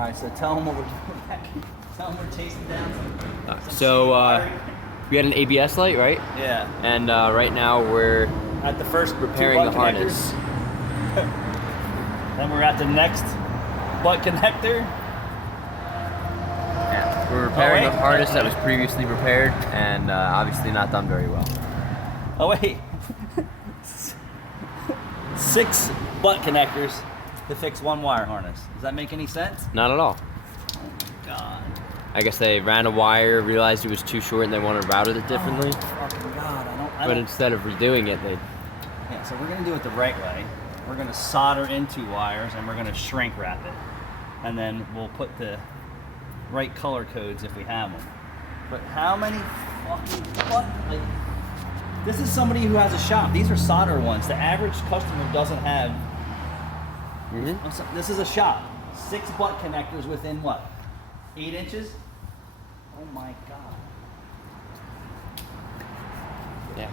All right, so tell them what we're doing. Tell them we're chasing down some So wiring. we had an ABS light, right? Yeah. And right now we're At the first repairing the 2 butt harness. connectors. Then we're at the next butt connector. Yeah, we're repairing wait. the harness that was previously repaired and obviously not done very well. Oh wait. 6 butt connectors to fix 1 wire harness. Does that make any sense? Not at all. Oh my god. I guess they ran a wire, realized it was too short, and they wanted to route it differently. Oh fucking god. I But don't. instead of redoing it, they Yeah, so we're gonna do it the right way. We're gonna solder into wires and we're gonna shrink wrap it. And then we'll put the right color codes if we have them. But how many fucking, what? Like, this is somebody who has a shop. These are solder ones. The average customer doesn't have. This is a shop. 6 butt connectors within what? 8 inches? Oh my god. yeah.